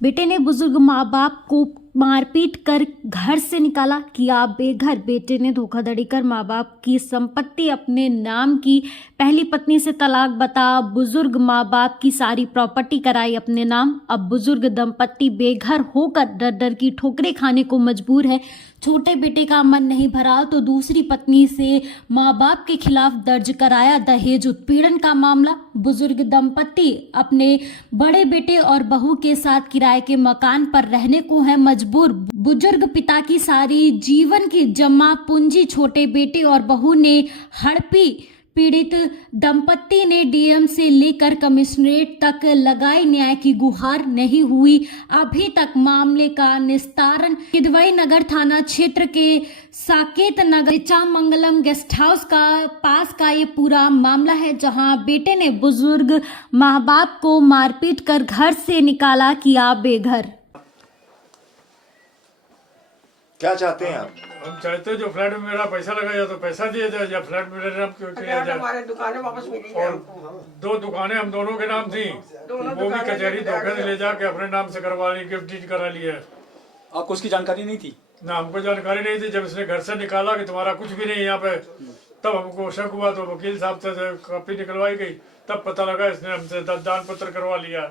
बेटे ने बुजुर्ग माँ बाप को मारपीट कर घर से निकाला, किया बेघर। बेटे ने धोखाधड़ी कर माँ बाप की संपत्ति अपने नाम की, पहली पत्नी से तलाक बता बुजुर्ग माँ बाप की सारी प्रॉपर्टी कराई अपने नाम। अब बुजुर्ग दंपत्ति बेघर होकर डर डर की ठोकरें खाने को मजबूर है। छोटे बेटे का मन नहीं भरा तो दूसरी पत्नी से माँ बाप के खिलाफ दर्ज कराया दहेज उत्पीड़न का मामला। बुजुर्ग दंपत्ति अपने बड़े बेटे और बहू के साथ किराए के मकान पर रहने को है मजबूर। बुजुर्ग पिता की सारी जीवन की जमा पूंजी छोटे बेटे और बहू ने हड़पी। पीड़ित दंपत्ति ने डीएम से लेकर कमिश्नरेट तक लगाई, न्याय की गुहार नहीं हुई अभी तक। मामले का निस्तारण किदवई नगर थाना क्षेत्र के साकेत नगर चामंगलम गेस्ट हाउस का पास का ये पूरा मामला है, जहां बेटे ने बुजुर्ग माँ बाप को मारपीट कर घर से निकाला, किया बेघर। क्या चाहते हैं आप? हम चाहते हैं जो फ्लैट में मेरा पैसा लगाया तो पैसा दिया जाए, या फ्लैट मेरे नाम क्यों किया जाए। हमारे दुकानें वापस मिली और दो दुकानें हम दोनों के नाम थी, वो भी कचहरी धोखे से ले जाके अपने नाम से करवा ली, गिफ्ट डीड करा ली है। आपको उसकी जानकारी नहीं थी? ना हमको जानकारी नहीं थी। जब इसने घर से निकाला कि तुम्हारा कुछ भी नहीं यहाँ पे, तब हमको शक हुआ तो वकील साहब से कॉपी निकलवाई गई, तब पता लगा इसने हमसे दान पत्र करवा लिया।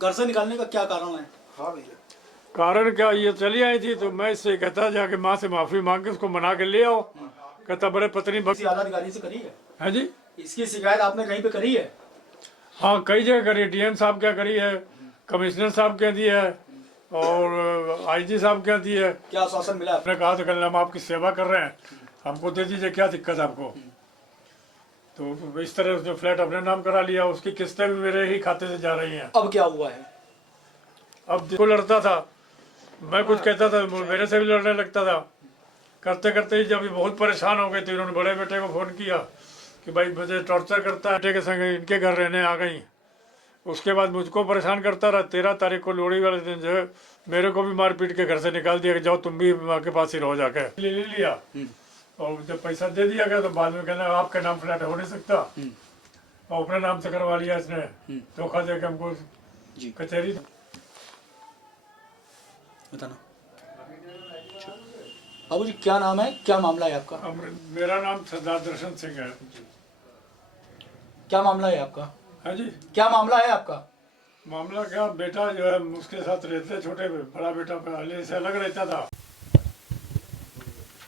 घर से निकालने का क्या कारण है? हाँ भैया, कारण क्या, ये चली आई थी तो मैं इससे कहता जाके माँ से माफी मांग के उसको मना के ले आओ। कहता बड़े पत्नी किसी आला अधिकारी से करी है? है जी। इसकी शिकायत आपने कहीं पे करी है? हाँ कई जगह करी, डीएम साहब क्या करी है, कमिश्नर साहब क्या दी है, और आईजी साहब क्या दी है। क्या आश्वासन मिला? आपने कहा था कल हम आपकी सेवा कर रहे हैं, हमको दे दीजिए, क्या दिक्कत है आपको। तो इस तरह उसने फ्लैट अपने नाम करा लिया, उसकी किस्तें भी मेरे ही खाते से जा रही हैं। अब क्या हुआ है? अब को लड़ता था, मैं कुछ कहता था मेरे से भी लड़ने लगता था। करते करते ही जब ये बहुत परेशान हो गए तो इन्होंने बड़े बेटे को फ़ोन किया कि भाई मुझे टॉर्चर करता है, बेटे के संग इनके घर रहने आ गई। उसके बाद मुझको परेशान करता रहा। 13 तारीख को लोहड़ी वाले दिन जो है मेरे को भी मार पीट के घर से निकाल दिया कि जाओ तुम भी माँ के पास ही रहो जाके। ले लिया, और जब पैसा दे दिया गया तो बाद में कहना आपके नाम फ्लैट हो नहीं सकता, और अपने नाम से करवा लिया इसने, धोखा दे के हमको कचहरी। बताना बाबू जी, क्या नाम है, क्या मामला है आपका? मेरा नाम सरदार दर्शन सिंह है। क्या मामला है आपका? हाँ जी। क्या मामला है आपका? मामला क्या, बेटा जो है उसके साथ रहते, छोटे बड़ा बेटा पहले से अलग रहता था।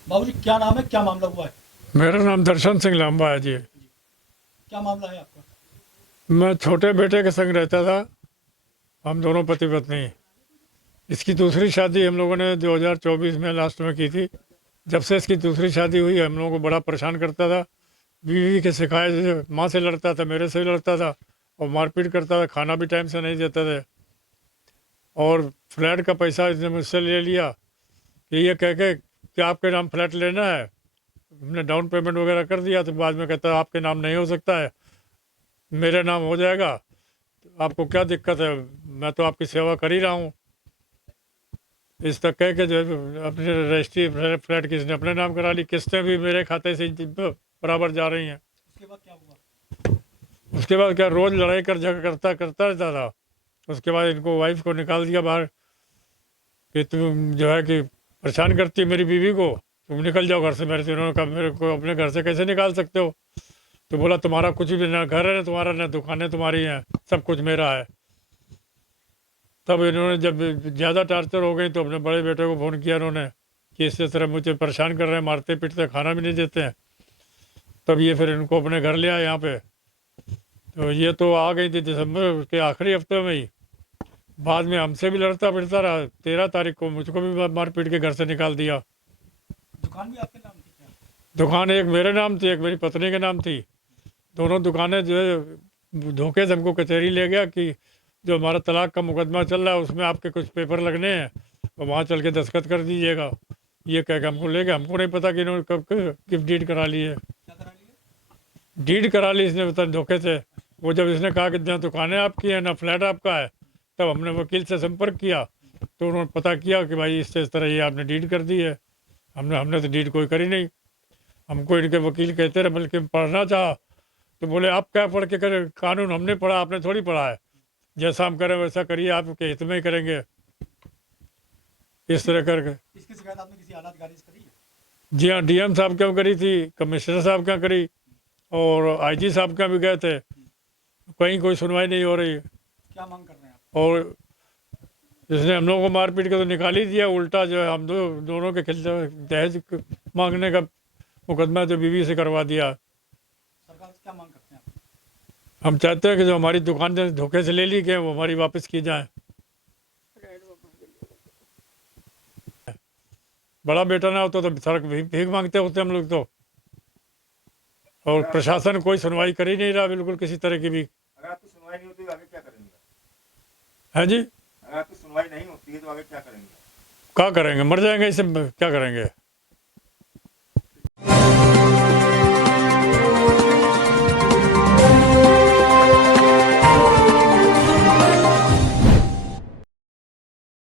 बाबू जी, क्या नाम है, क्या मामला हुआ है? मेरा नाम दर्शन सिंह लांबा है जी। क्या मामला है आपका? मैं छोटे बेटे के संग रहता था, हम दोनों पति पत्नी। इसकी दूसरी शादी हम लोगों ने 2024 में लास्ट में की थी। जब से इसकी दूसरी शादी हुई हम लोगों को बड़ा परेशान करता था। बीवी के शिकायत से माँ से लड़ता था, मेरे से भी लड़ता था, और मारपीट करता था, खाना भी टाइम से नहीं देते थे। और फ्लैट का पैसा इसने मुझसे ले लिया कि ये कह के कि आपके नाम फ्लैट लेना है। हमने डाउन पेमेंट वगैरह कर दिया तो बाद में कहता है आपके नाम नहीं हो सकता है, मेरे नाम हो जाएगा, आपको क्या दिक्कत है, मैं तो आपकी सेवा कर ही रहा हूँ। इस तक कह के जो अपने रजिस्ट्री फ्लैट की इसने अपने नाम करा ली। किस्तें भी मेरे खाते से बराबर जा रही हैं। उसके बाद क्या हुआ? उसके बाद क्या, रोज़ लड़ाई कर झगड़ा करता रहता था। उसके बाद इनको वाइफ को निकाल दिया बाहर कि तुम जो है कि परेशान करती है मेरी बीवी को, तुम निकल जाओ घर से मेरे से। उन्होंने कहा मेरे को अपने घर से कैसे निकाल सकते हो? तो बोला तुम्हारा कुछ भी ना घर है ना तुम्हारा, ना दुकानें तुम्हारी हैं, सब कुछ मेरा है। तब इन्होंने जब ज़्यादा टार्चर हो गई तो अपने बड़े बेटे को फ़ोन किया इन्होंने कि इस तरह मुझे परेशान कर रहे हैं, मारते पीटते, खाना भी नहीं देते हैं। तब ये फिर इनको अपने घर ले आए यहाँ पे। तो ये तो आ गई थी दिसंबर के आखिरी हफ्ते में ही। बाद में हमसे भी लड़ता पिटता रहा। 13 तारीख को मुझको भी मार पीट के घर से निकाल दिया। दुकान भी आपके नाम थी क्या? दुकान एक मेरे नाम थी, एक मेरी पत्नी के नाम थी। दोनों दुकानें जो है धोखे से हमको कचहरी ले गया कि जो हमारा तलाक का मुकदमा चल रहा है उसमें आपके कुछ पेपर लगने हैं और वहाँ चल के दस्तखत कर दीजिएगा। ये कह के हमको ले गया। हमको नहीं पता कि इन्होंने कब गिफ्ट डीड करा ली है। क्या करा लिया? डीड करा ली इसने पता धोखे से। वो जब इसने कहा कि ना दुकानें आपकी हैं ना फ्लैट आपका है, तब हमने वकील से संपर्क किया तो उन्होंने पता किया कि भाई इस तरह ये आपने डीड कर दी है। हमने तो डीड कोई करी नहीं। हमको इनके वकील कहते रहे, बल्कि पढ़ना चाहा तो बोले आप क्या पढ़ के करें, कानून हमने पढ़ा, आपने थोड़ी पढ़ा है, जैसा हम करें वैसा करिए, आपके हित में ही करेंगे, इस तरह करके। इसकी शिकायत आपने किसी आला अधिकारी से करी है? जी हाँ, डीएम साहब के यहाँ करी थी, कमिश्नर साहब के यहाँ करी, और आईजी साहब के यहाँ भी गए थे, कहीं कोई सुनवाई नहीं हो रही। क्या मांग कर रहे हैं आप? और जिसने हम लोगों को मारपीट के तो निकाल ही दिया, उल्टा जो है हम दोनों के खिलाफ दहेज मांगने का मुकदमा जो बीवी से करवा दिया। सरकार से क्या मांग करते हैं आप? हम चाहते हैं कि जो हमारी दुकान से धोखे से ले ली गई वो हमारी वापस की जाए। बड़ा बेटा ना होता तो सड़क भीख मांगते होते हम लोग तो, और प्रशासन कोई सुनवाई कर ही नहीं रहा बिल्कुल किसी तरह की भी। अगर आपकी सुनवाई नहीं होती तो आगे क्या करेंगे? है जी, अगर आपकी सुनवाई नहीं होती है तो आगे क्या करेंगे? क्या करेंगे, मर जाएंगे, इससे क्या करेंगे।